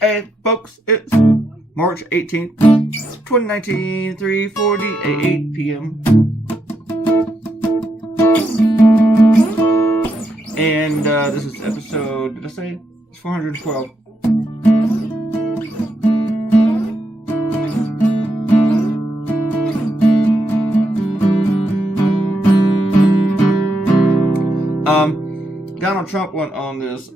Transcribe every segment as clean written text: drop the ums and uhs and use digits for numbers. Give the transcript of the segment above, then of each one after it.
Hey folks, it's March 18th, 2019, 3:48 p.m. And this is episode, did I say? It's 412. Donald Trump went on this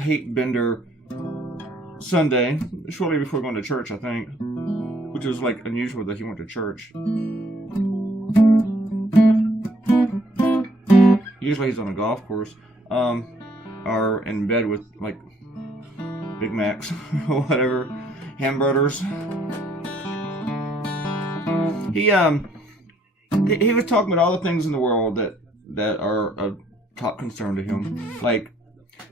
hate bender Sunday, shortly before going to church, I think, which was like unusual that he went to church. Usually he's on a golf course, or in bed with like Big Macs or whatever, hamburgers. He was talking about all the things in the world that are of top concern to him, like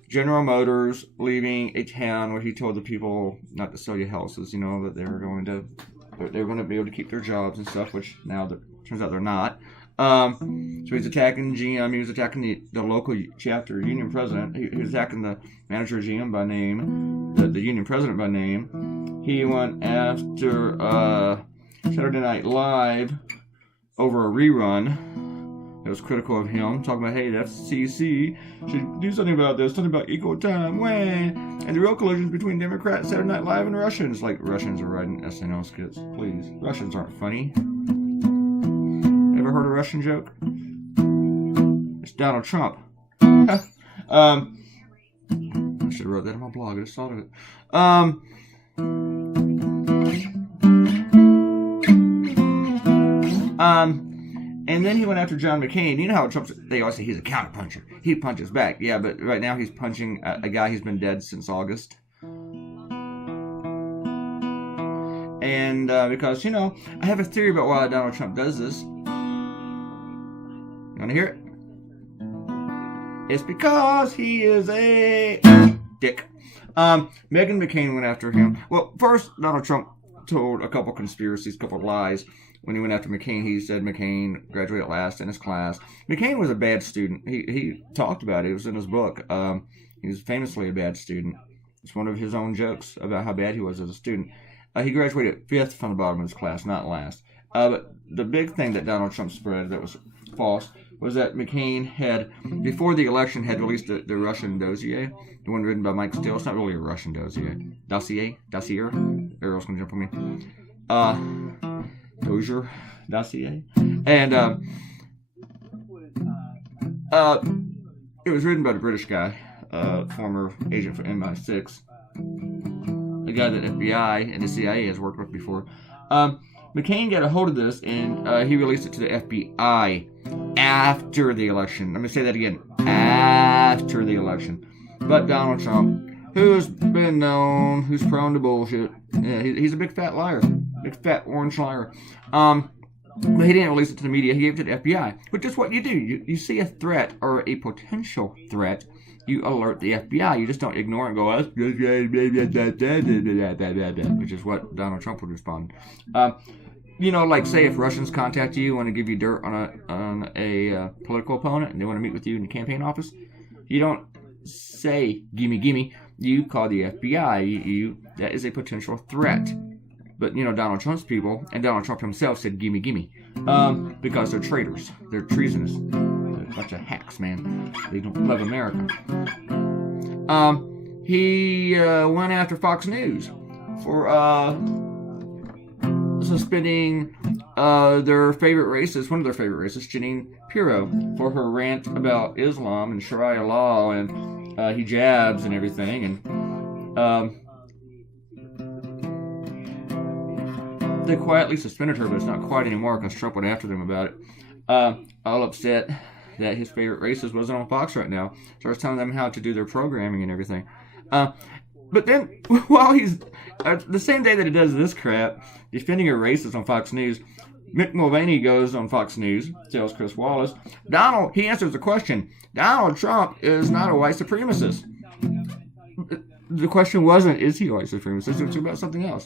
General Motors leaving a town where he told the people not to sell you houses, you know, that they're going to be able to keep their jobs and stuff, which now turns out they're not. So he's attacking GM. He was attacking the local chapter union president. He was attacking the manager of GM by name, the union president by name. He went after Saturday Night Live over a rerun. It was critical of him, talking about, hey, the FCC should do something about this, something about equal time, way. And the real collisions between Democrats, Saturday Night Live, and Russians. Like, Russians are writing SNL skits. Please. Russians aren't funny. Ever heard a Russian joke? It's Donald Trump. I should have wrote that on my blog. I just thought of it. And then he went after John McCain. You know how they always say he's a counterpuncher. He punches back. Yeah, but right now he's punching a guy who's been dead since August. And because, you know, I have a theory about why Donald Trump does this. You want to hear it? It's because he is a dick. Meghan McCain went after him. Well, first, Donald Trump told a couple conspiracies, a couple lies. When he went after McCain, he said McCain graduated last in his class. McCain was a bad student. He talked about it. It was in his book. He was famously a bad student. It's one of his own jokes about how bad he was as a student. He graduated 5th from the bottom of his class, not last. But the big thing that Donald Trump spread that was false was that McCain had, before the election, had released the Russian dossier, the one written by Mike Steele. It's not really a Russian dossier. Dossier? Ariel's going to jump on me. Dozier dossier. And it was written by the British guy, former agent for MI6, a guy that FBI and the CIA has worked with before. McCain got a hold of this and he released it to the FBI after the election. Let me say that again. After the election. But Donald Trump, who's been known, who's prone to bullshit, yeah, he's a big fat liar. Big fat orange liar. But he didn't release it to the media. He gave it to the FBI. Which is what you do. You see a threat or a potential threat, you alert the FBI. You just don't ignore it and go, which is what Donald Trump would respond. You know, like say if Russians contact you, want to give you dirt on a political opponent, and they want to meet with you in the campaign office, you don't say gimme. You call the FBI. That is a potential threat. But, you know, Donald Trump's people, and Donald Trump himself said gimme, because they're traitors. They're treasonous. They're a bunch of hacks, man. They don't love America. He went after Fox News for suspending their favorite racist, one of their favorite racists, Jeanine Pirro, for her rant about Islam and Sharia law and hijabs and everything. And they quietly suspended her, but it's not quite anymore because Trump went after them about it. All upset that his favorite racist wasn't on Fox right now. Starts telling them how to do their programming and everything. But then, while he's the same day that he does this crap, defending a racist on Fox News, Mick Mulvaney goes on Fox News, tells Chris Wallace, he answers the question, Donald Trump is not a white supremacist. The question wasn't, is he a white supremacist? It was about something else.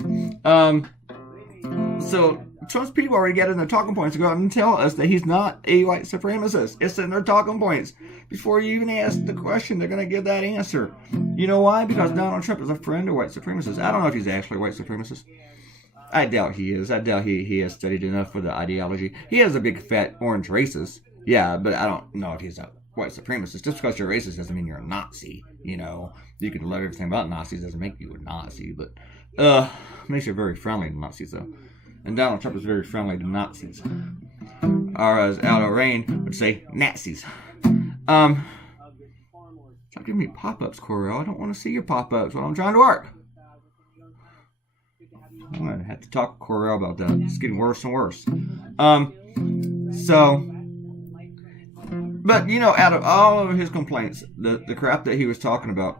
So Trump's people already get in their talking points to go out and tell us that he's not a white supremacist. It's in their talking points. Before you even ask the question, they're going to give that answer. You know why? Because Donald Trump is a friend of white supremacists. I don't know if he's actually a white supremacist. I doubt he is. I doubt he has studied enough for the ideology. He is a big fat orange racist. Yeah, but I don't know if he's a white supremacist. Just because you're racist doesn't mean you're a Nazi. You know, you can love everything about Nazis, doesn't make you a Nazi, but makes you very friendly to Nazis though. And Donald Trump is very friendly to Nazis. Or as Aldo Rain would say, Nazis. Stop giving me pop-ups, Corel. I don't want to see your pop-ups while I'm trying to work. I'm going to have to talk to Corel about that. It's getting worse and worse. But, you know, out of all of his complaints, the crap that he was talking about,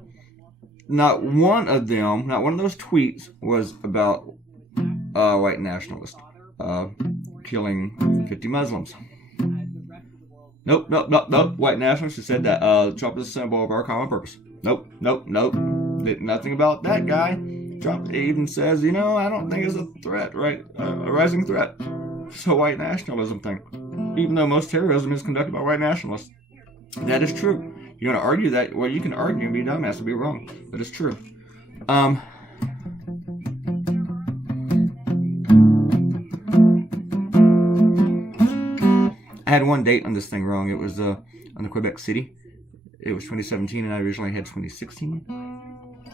not one of those tweets was about white nationalists killing 50 Muslims. Nope. White nationalists who said that Trump is a symbol of our common purpose. Nope. Nothing about that guy. Trump even says, you know, I don't think it's a threat, right? A rising threat. It's a white nationalism thing. Even though most terrorism is conducted by white nationalists. That is true. You want to argue that? Well, you can argue and be dumbass and be wrong. But it's true. I had one date on this thing wrong. It was on the Quebec City. It was 2017, and I originally had 2016.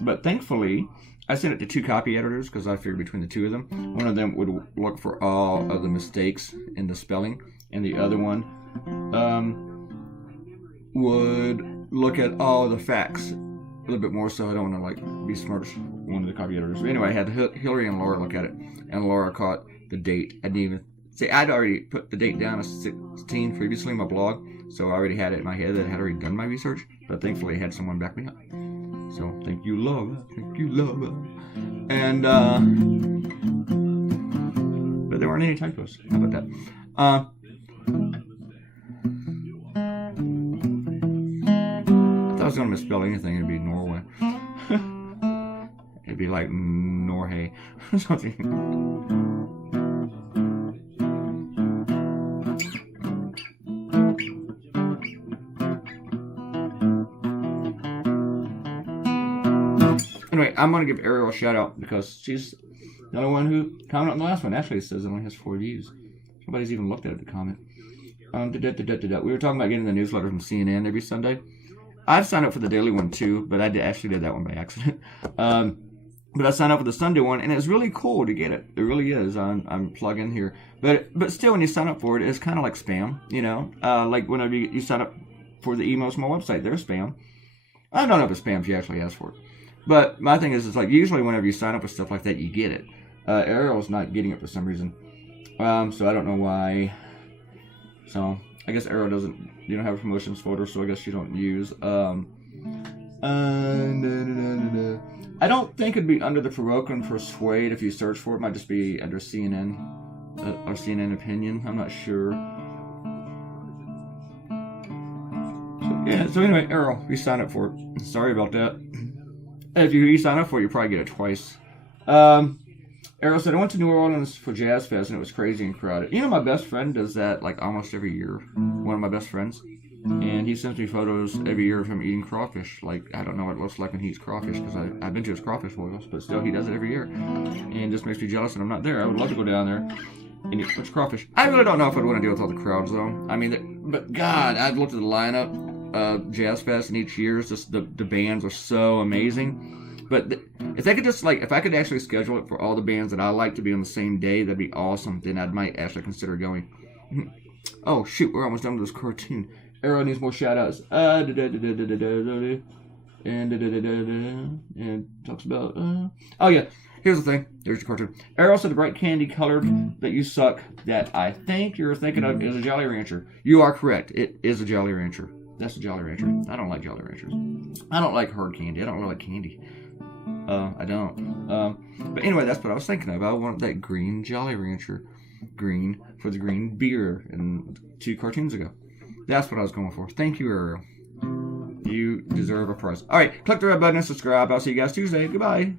But thankfully, I sent it to 2 copy editors because I figured between the 2 of them, one of them would look for all of the mistakes in the spelling, and the other one would look at all the facts a little bit more, so I don't want to be smart as one of the copy editors. But anyway, I had Hillary and Laura look at it, and Laura caught the date. I didn't even say I'd already put the date down as 16 previously in my blog, so I already had it in my head that I had already done my research. But thankfully, I had someone back me up. So thank you, Laura. Thank you, Laura. And but there weren't any typos. How about that? I thought I was going to misspell anything. It'd be Norway. It'd be like Norhay or something. Anyway, I'm going to give Ariel a shout out because she's the only one who commented on the last one. Actually, it says it only has 4 views. Nobody's even looked at it to comment. We were talking about getting the newsletter from CNN every Sunday. I've signed up for the daily one too, but I actually did that one by accident. But I signed up for the Sunday one, and it's really cool to get it. It really is. I'm plugging here, but still, when you sign up for it, it's kind of like spam. You know, like whenever you sign up for the emails from my website, they're spam. I don't know if it's spam if you actually ask for it. But my thing is, it's like usually whenever you sign up for stuff like that, you get it. Ariel's not getting it for some reason. So I don't know why. So I guess Ariel you don't have a promotions folder, so I guess you don't use. I don't think it'd be under the Provoke and Persuade if you search for it. It might just be under CNN or CNN Opinion. I'm not sure. So anyway, Ariel, you signed up for it. Sorry about that. If you sign up for it, you probably get it twice. Ariel said, I went to New Orleans for Jazz Fest and it was crazy and crowded. You know, my best friend does that like almost every year. One of my best friends. And he sends me photos every year of him eating crawfish. Like, I don't know what it looks like when he eats crawfish because I've been to his crawfish boils, but still, he does it every year. And it just makes me jealous that I'm not there. I would love to go down there and eat a bunch of crawfish. I really don't know if I'd want to deal with all the crowds, though. I mean, but God, I've looked at the lineup of Jazz Fest, and each year, it's just the bands are so amazing. But if they could just, if I could actually schedule it for all the bands that I like to be on the same day, that'd be awesome. Then I might actually consider going. Oh, shoot, we're almost done with this cartoon. Arrow needs more shout-outs. And talks about... Oh, yeah. Here's the thing. Here's the cartoon. Arrow said the bright candy colored that you suck that I think you're thinking of is a Jolly Rancher. You are correct. It is a Jolly Rancher. That's a Jolly Rancher. I don't like Jolly Ranchers. I don't like hard candy. I don't really like candy. I don't. But anyway, that's what I was thinking of. I wanted that green Jolly Rancher. green for the green beer in 2 cartoons ago. That's what I was going for. Thank you, Ariel. You deserve a prize. All right, click the red button and subscribe. I'll see you guys Tuesday. Goodbye.